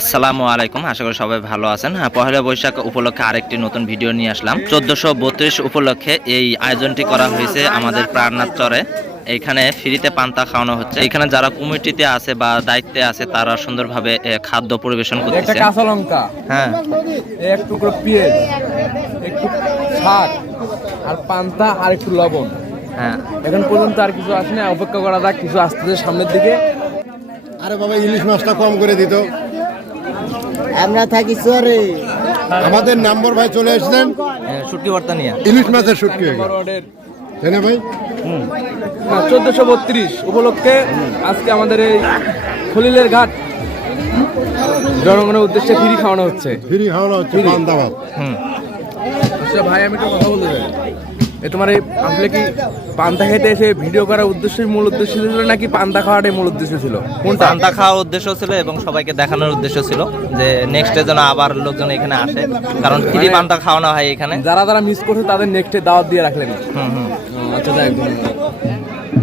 আসসালামু আলাইকুম আশা করি সবাই ভালো আছেন। হ্যাঁ পহেলা বৈশাখ উপলক্ষে আরেকটি নতুন ভিডিও নিয়ে আসলাম। চোদ্দশো বত্রিশ উপলক্ষে এই আয়োজনটি করা হয়েছে আমাদের প্রাণনাথ চরে। এইখানে ফ্রিতে পান্তা খাওয়ানো হচ্ছে। এখানে যারা কমিটিতে আছে বা দায়িত্বে আছে তারা সুন্দরভাবে খাদ্য পরিবেশন করতেছে। কাঁচা লঙ্কা। হ্যাঁ। এক টুকরো পেঁয়াজ একটু শাক আর পান্তা আর একটু লবণ। হ্যাঁ। এখন পর্যন্ত আর কিছু আসে না অপেক্ষা করা যাক কিছু আসতেছে সামনের দিকে। আরে বাবা ইলিশ মাছটা কম করে দিত। আমরা থাকি চরে। আমাদের নাম্বার ভাই চলে এসেছেন শুটকি ভর্তা নিয়ে। ইলিশ মাছের শুটকি হয়ে তাই না ভাই? চোদ্দশো বত্রিশ উপলক্ষে আজকে আমাদের এই খলিলের ঘাট জনগণের উদ্দেশ্যে ফ্রি খাওয়ানো হচ্ছে। ফ্রি খাওয়ানো হচ্ছে হুম। আচ্ছা ভাই আমি একটা কথা বলতে চাই। এ তোমার এই আসলে কি পান্তা খেতে এসে ভিডিও করার উদ্দেশ্যই মূল উদ্দেশ্য ছিল নাকি পান্তা খাওয়াটাই মূল উদ্দেশ্য ছিল? কোন পান্তা খাওয়ার উদ্দেশ্য ছিল এবং সবাইকে দেখানোর উদ্দেশ্য ছিল যে নেক্সটে যেন আবার লোকজন এখানে আসে। কারণ ফ্রি পান্তা খাওয়ানো হয় এখানে। যারা যারা মিস করছে তাদের নেক্সটে দাওয়াত দিয়ে রাখলেন। হুম হুম। আচ্ছা যাই।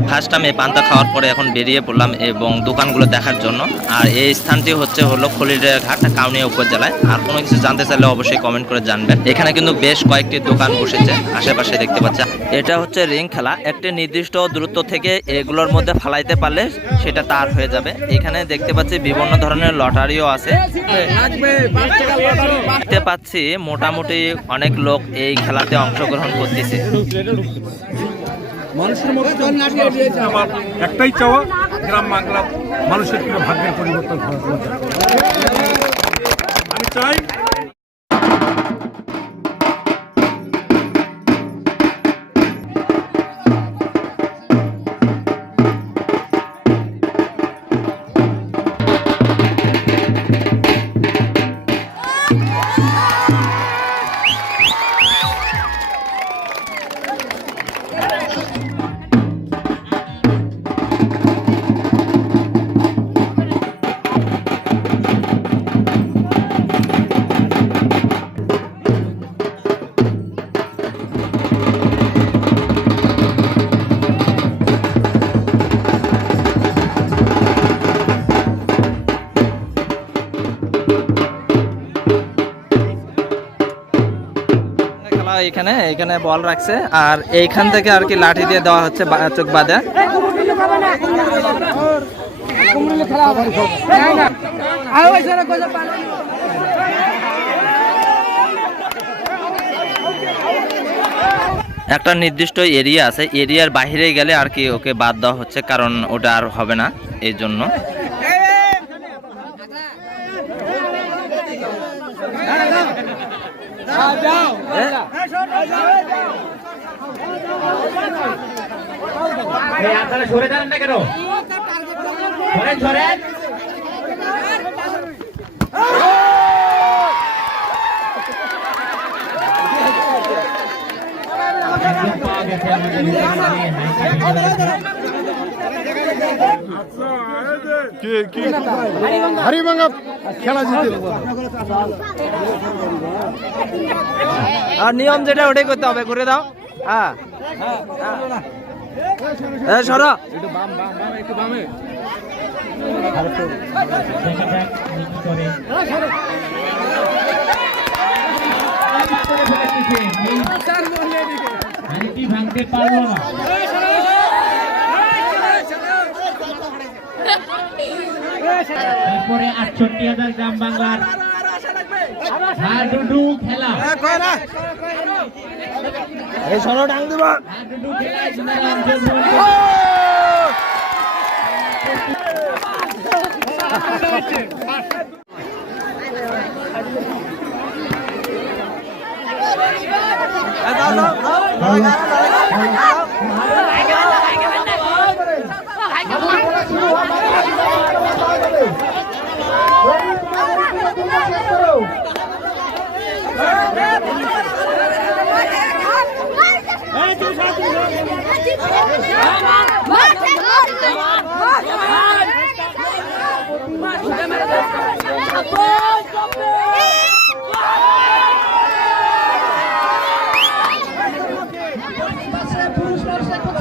ফার্স্ট আমি পান্তা খাওয়ার পরে এখন বেরিয়ে পড়লাম এবং দোকানগুলো দেখার জন্য। আর এই স্থানটি হচ্ছে হলো খলিরের ঘাট, কাউনিয়া উপজেলায়। আর কোনো কিছু জানতে চাইলে অবশ্যই কমেন্ট করে জানবেন। এখানে কিন্তু বেশ কয়েকটি দোকান বসেছে, আশেপাশে দেখতে পাচ্ছি। এটা হচ্ছে রিং খেলা। একটি নির্দিষ্ট দূরত্ব থেকে এগুলোর মধ্যে ফালাইতে পারলে সেটা তার হয়ে যাবে। এখানে দেখতে পাচ্ছি বিভিন্ন ধরনের লটারিও আছে। দেখতে পাচ্ছি মোটামুটি অনেক লোক এই খেলাতে অংশগ্রহণ করতেছে। আমার একটাই চাওয়া গ্রাম বাংলা মানুষের কোনো ভাগ্যের পরিবর্তন আমি চাই এখানে এখানে বল রাখছে। আর এইখান থেকে আর কি লাঠি দিয়ে দেওয়া হচ্ছে চোখ বাঁধে। একটা নির্দিষ্ট এরিয়া আছে। এরিয়ার বাইরে গেলে আর কি ওকে বাদ দেওয়া হচ্ছে, কারণ ওটা আর হবে না এই জন্য। আপনারা সরে দাঁড়ান না কেন? সরেন সরেন পাওয়া গেছে আমাদের হারিভাঙ্গা খেলা জিতে। আর নিয়ম যেটা ওটাই করতে হবে করে দাও। হ্যাঁ। হ্যাঁ। সরা। একটু বাম বাম বাম একটু বামে ভাঙতে পারল না এরপরে আটষট্টি হাজার গ্রাম বাংলার হাডুডু খেলা। হাডুডু খেলায় যারা অংশগ্রহণ করছে,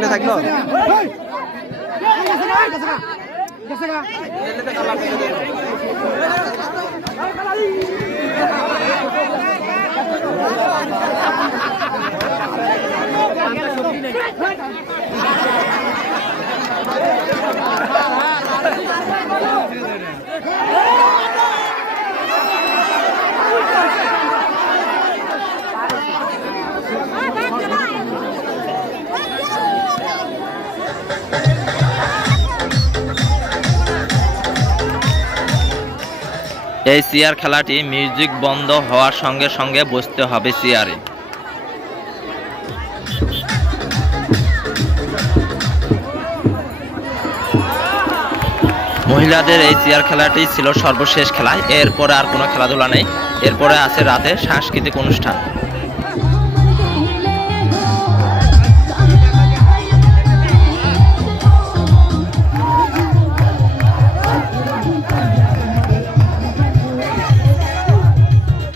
সকলে থাকল এই চেয়ার খেলাটি মিউজিক বন্ধ হওয়ার সঙ্গে সঙ্গে বসতে হবে চেয়ারে মহিলাদের এই চেয়ার খেলাটি ছিল সর্বশেষ খেলা। এরপরে আর কোনো খেলাধুলা নেই। এরপরে আছে রাতে সাংস্কৃতিক অনুষ্ঠান।